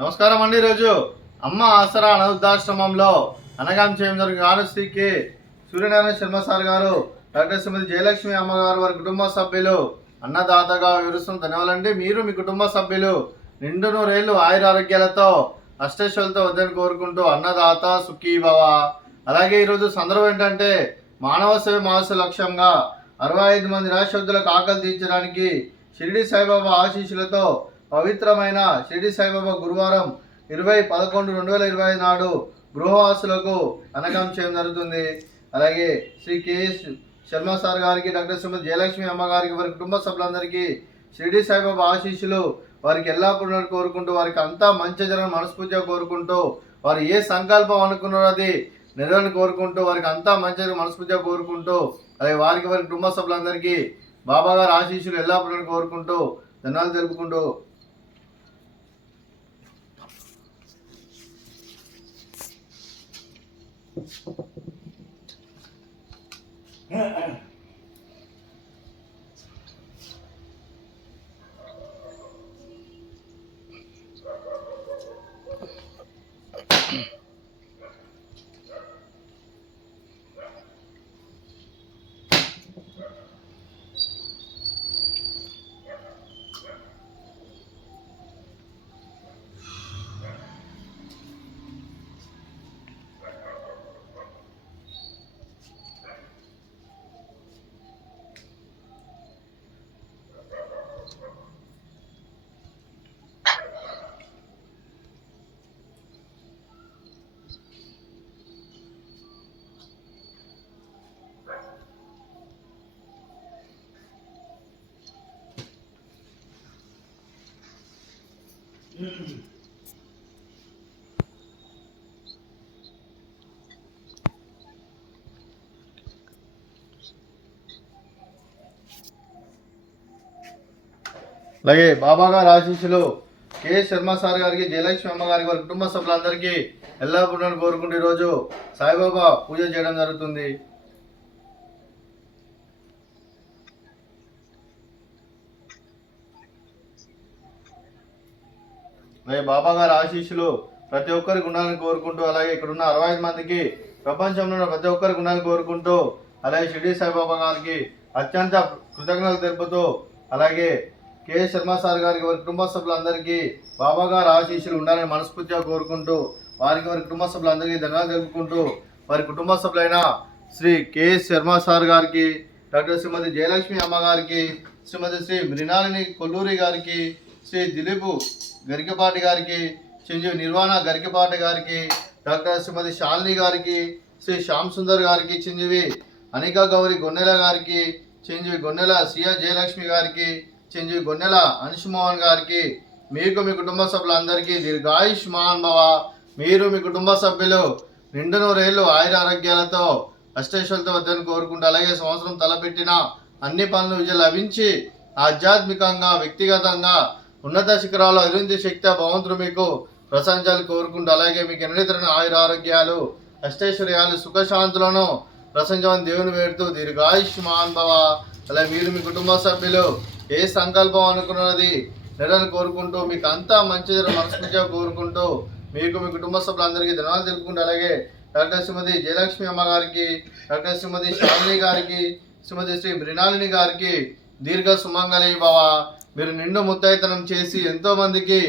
నమస్కారం అండి. ఈరోజు అమ్మ ఆసరా అనాథాశ్రమంలో అనగాం చేయడం గారు శ్రీ కె సూర్యనారాయణ శర్మ సార్ గారు, డాక్టర్ శ్రీమతి జయలక్ష్మి అమ్మగారు, వారి కుటుంబ సభ్యులు అన్నదాతగా వివరిస్తున్న ధన్యవాదాలండి. మీరు మీ కుటుంబ సభ్యులు నిండు నూరేళ్లు ఆయుర ఆరోగ్యాలతో అష్టైశ్వర్యాలతో వద్దని కోరుకుంటూ అన్నదాత సుఖీభవ. అలాగే ఈరోజు సందర్భం ఏంటంటే మానవ సేవ మానస లక్ష్యంగా 65 మంది నిరాశ్రద్ధులకు ఆకలి తీర్చడానికి షిరిడి సాయిబాబా ఆశీస్సులతో పవిత్రమైన షిరిడి సాయిబాబా గురువారం 20/11/2025 నాడు గృహవాసులకు అనగం చేయడం జరుగుతుంది. అలాగే శ్రీ కెఎస్ శర్మ సార్ గారికి, డాక్టర్ శ్రీమతి జయలక్ష్మి అమ్మగారికి, వారి కుటుంబ సభ్యులందరికీ షిరిడి సాయిబాబా ఆశీస్సులు వారికి ఎల్లప్పుడూ కోరుకుంటూ, వారికి అంతా మంచి జరగని మనస్ఫూర్తిగా కోరుకుంటూ, వారు ఏ సంకల్పం అనుకున్నారో అది నెరవేరని కోరుకుంటూ, వారికి అంతా మంచి మనస్ఫూర్తిగా కోరుకుంటూ, అలాగే వారికి వారి కుటుంబ సభ్యులందరికీ బాబా గారి ఆశీస్సులు ఎల్లప్పుడూ కోరుకుంటూ ధన్యవాదాలు తెలుపుకుంటూ అలాగే బాబా గారి ఆశీస్సులు కెఎస్ శర్మ సార్ గారికి, జయలక్ష్మి అమ్మగారికి, వారి కుటుంబ సభ్యులందరికీ ఎల్లప్పుడూ కోరుకుంటూ ఈరోజు సాయిబాబా పూజ చేయడం జరుగుతుంది. అలాగే బాబా గారి ఆశీస్సులు ప్రతి ఒక్కరికి ఉండాలని కోరుకుంటూ, అలాగే ఇక్కడ ఉన్న 65 మందికి, ప్రపంచంలో ఉన్న ప్రతి ఒక్కరికి ఉండాలని కోరుకుంటూ, అలాగే షిరిడి సాయిబాబా గారికి అత్యంత కృతజ్ఞతలు తెలుపుతూ, అలాగే కెఎస్ శర్మ సార్ గారికి, వారి కుటుంబ సభ్యులందరికీ బాబా గారి ఆశీస్సులు ఉండాలని మనస్ఫూర్తిగా కోరుకుంటూ, వారికి వారి కుటుంబ సభ్యులందరికీ ధన్యవాదాలు తెలుపుకుంటూ, వారి కుటుంబ సభ్యులైన శ్రీ కెఎస్ శర్మ సార్ గారికి, డాక్టర్ శ్రీమతి జయలక్ష్మి అమ్మగారికి, శ్రీమతి శ్రీ మృణాలిని కొల్లూరి గారికి, శ్రీ దిలీప్ గరికపాటి గారికి, చిరంజీవి నిర్వాణ గరికపాటి గారికి, డాక్టర్ శ్రీమతి శాలిని గారికి, శ్రీ శ్యామ్ సుందర్ గారికి, చిరంజీవి అనికా గౌరి గొన్నెల గారికి, చిరంజీవి గొన్నెల సిఆర్ జయలక్ష్మి గారికి, చిరంజీవి గొన్నెల అంశుమోహన్ గారికి, మీకు మీ కుటుంబ సభ్యులందరికీ దీర్ఘాయుష్మాన్ భవ. మీరు మీ కుటుంబ సభ్యులు నిండు నూరేళ్లు ఆయుర ఆరోగ్యాలతో అష్టైశ్వర్యాలతో వద్దని కోరుకుంటూ, అలాగే సంవత్సరం తలపెట్టిన అన్ని పనులు విజయం లభించి ఆధ్యాత్మికంగా, వ్యక్తిగతంగా ఉన్నత శిఖరాలు అభివృద్ధి శక్తి భగవంతుడు మీకు ప్రశంసాలు కోరుకుంటూ, అలాగే మీకు ఎన్నడైన ఆయుర ఆరోగ్యాలు, అష్టైశ్వర్యాలు, సుఖశాంతులను ప్రశంసమని దేవుని వేడుతూ దీర్ఘాయుష్మాన్ భవ. అలాగే మీరు మీ కుటుంబ సభ్యులు ఏ సంకల్పం అనుకున్నది నెరవేరని కోరుకుంటూ, మీకు అంతా మంచి మనస్ఫూర్తిగా కోరుకుంటూ, మీకు మీ కుటుంబ సభ్యులందరికీ ధన్యవాదాలు తెలుపుకుంటూ, అలాగే డాక్టర్ శ్రీమతి జయలక్ష్మి అమ్మగారికి, డాక్టర్ శ్రీమతి శాలిని గారికి, శ్రీమతి శ్రీ మృణాలిని గారికి దీర్ఘ సుమంగళి భవ. మీరు నిండు ముత్తైతనం చేసి ఎంతో మందికి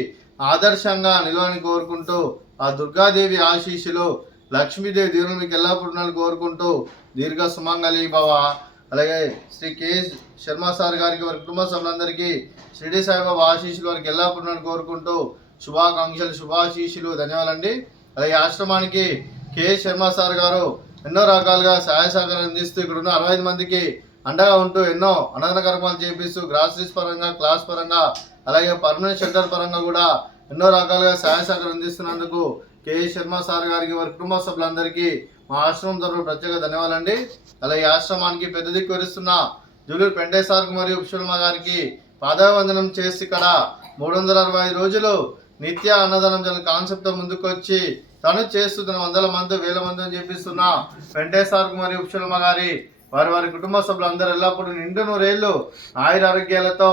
ఆదర్శంగా నిలవని కోరుకుంటూ, ఆ దుర్గాదేవి ఆశీస్సులు, లక్ష్మీదేవి దేవుని మీకు ఎల్లప్పుడూ కోరుకుంటూ దీర్ఘ సుమంగళి భవ. అలాగే శ్రీ కెఎస్ శర్మ సార్ గారికి, వారి కుటుంబ సభ్యులందరికీ షిరిడి సాయిబాబా ఆశీస్సులు వారికి ఎల్లప్పుడూ కోరుకుంటూ శుభాకాంక్షలు, శుభాశీస్సులు, ధన్యవాదాలండి. అలాగే ఆశ్రమానికి కెఎస్ శర్మ సార్ గారు ఎన్నో రకాలుగా సహాయ సహకారం అందిస్తూ ఇక్కడ ఉన్న 65 మందికి అండగా ఉంటూ ఎన్నో అన్నదాన కార్యక్రమాలు చేపిస్తూ గ్రాసరీస్ పరంగా, క్లాస్ పరంగా, అలాగే పర్మనెంట్ షెల్టర్ పరంగా కూడా ఎన్నో రకాలుగా సహాయ సహకారం అందిస్తున్నందుకు కెఎస్ శర్మ సార్ గారికి, వారి కుటుంబ సభ్యులందరికీ మా ఆశ్రమం తరఫున ప్రత్యేక ధన్యవాదాలండి. అలాగే ఆశ్రమానికి పెద్ద దిక్కు వరిస్తున్న జూలూరు పెండే సార్కు మరియు ఉప్షుల్మ గారికి పాదావందనం చేసి ఇక్కడ 365 రోజులు నిత్య అన్నదానం జల కాన్సెప్ట్ ముందుకు వచ్చి తను చేస్తున్న 100 మంది 1000 మంది అని చెప్పిస్తున్న పెండే సార్కు మరియు ఉప్షుల్మ గారి, వారి వారి కుటుంబ సభ్యులందరూ ఎల్లప్పుడూ నిండు నూరేళ్లు ఆయుర ఆరోగ్యాలతో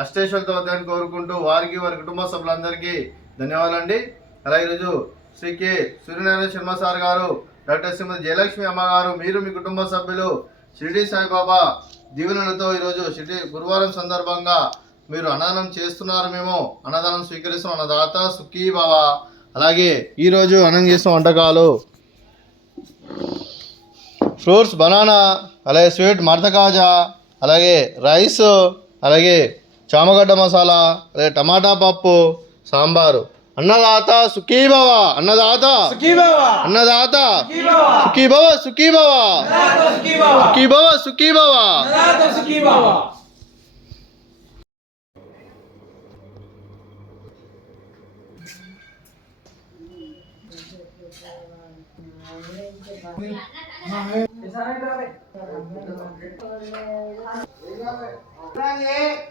అష్టేశ్వరులతో వద్దని కోరుకుంటూ వారికి వారి కుటుంబ సభ్యులందరికీ ధన్యవాదాలండి. అలాగే ఈరోజు శ్రీ కె సూర్యనారాయణ శర్మ సార్ గారు, డాక్టర్ శ్రీమతి జయలక్ష్మి అమ్మగారు, మీరు మీ కుటుంబ సభ్యులు షిరిడి సాయిబాబా దీవెనలతో ఈరోజు షిరిడి గురువారం సందర్భంగా మీరు అన్నదానం చేస్తున్నారు. మేము అన్నదానం స్వీకరిస్తాం. అన్నదాత సుఖీ బావ. అలాగే ఈరోజు అన్నం చేసిన వంటకాలు ఫ్రూట్స్ బనానా, అలాగే స్వీట్ మడతకాజా, అలాగే రైస్, అలాగే చామగడ్డ మసాలా, అలాగే టమాటా పప్పు, సాంబారు. అన్నదాత సుఖీ భవ. అన్నదాత అన్నదాత సుఖీ భవ. సుఖీ భవ. సుఖీ భవ. సుఖీ భవ.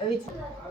Esa